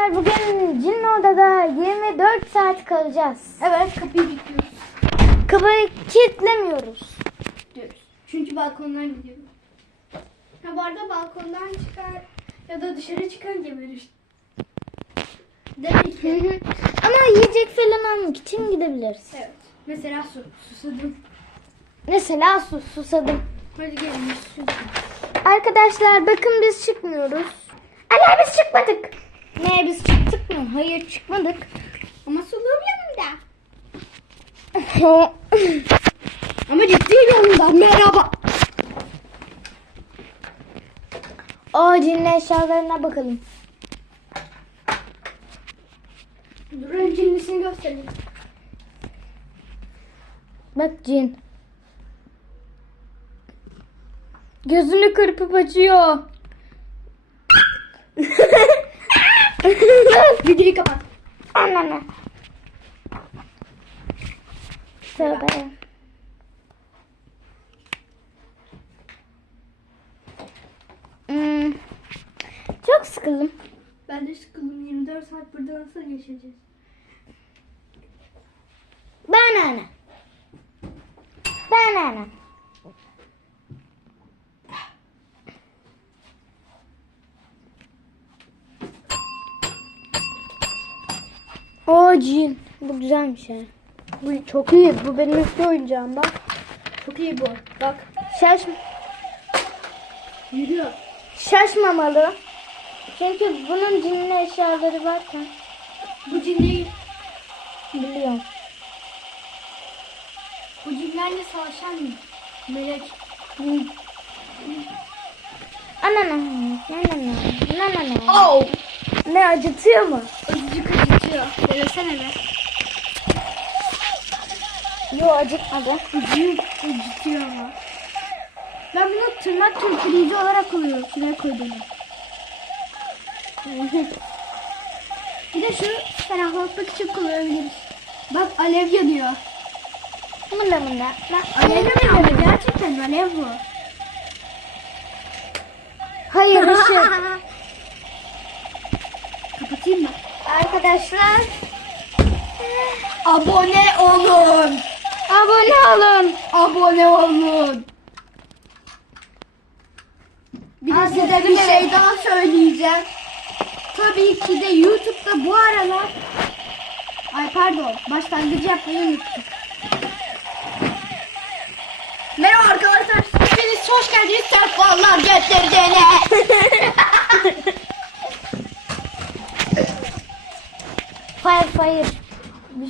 Arkadaşlar bugün Cinli Oda'da 24 saat kalacağız. Evet kapıyı kilitliyoruz Kapıyı kilitlemiyoruz. diyoruz. Çünkü balkondan gidiyoruz. Ha bu arada balkondan çıkar ya da dışarı çıkınca verir. Demek ki. Ama yiyecek falan almak için gidebiliriz. Evet. Mesela su. Susadım. Mesela su, susadım. Hadi gelin su. Arkadaşlar bakın biz çıkmıyoruz. Ala biz çıkmadık. Ne biz çıktık mı? Hayır çıkmadık. Ama suluğum yanımda. Ama ciddi yanımda. Merhaba. o cinli eşyalarına bakalım. Dur öncelisini göstereyim. Bak cin. Gözünü kırpıp açıyor. Videoyu kapat. Anne. Tövbe. Hmm. Çok sıkıldım. Ben de sıkıldım. 24 saat burada nasıl geçeceğiz? Ben anne. O cin. Bu güzelmiş ya. Bu çok iyi. Bu benim eski oyuncağım bak. Çok iyi bu. Bak. Şaş, Yürüyor. şaşmamalı. Çünkü bunun cinli eşyaları varken Bu cinleri, biliyorum. bu cinlerle savaşan mı? Melek. Anana. Anana. Anana. Oh! Ne acıtıyor mu? Acıtıyor. Denesene be. Yo acıtmadı. Acıyor, acıtıyor ama. Ben bunu tırnak törpüleyici olarak koyuyorum. Şuraya koydum. Bir de şu ferahlatmak için kullanabiliriz. Bak alev yanıyor. Mıla mıla. Alev yanıyor gerçekten alev bu. Hayır ışık. Kapatayım mı? Arkadaşlar Abone olun. abone olun. Abone olun. Bir de size bir şey daha söyleyeceğim. Tabii ki de YouTube'da bu aralar Ay pardon, başlangıcı yapmayı unuttuk. Merhaba arkadaşlar, hepiniz hoş geldiniz. Sefalar getirdiğine.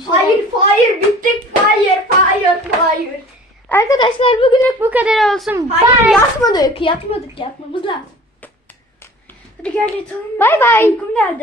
Şey. Hayır, hayır, bittik. Hayır, hayır, hayır. Arkadaşlar bugünlük bu kadar olsun. Hayır, Bye. yatmadık. Yatmadık, yatmamız lazım. Hadi gel yatalım. Bay bay. Uykum nerede?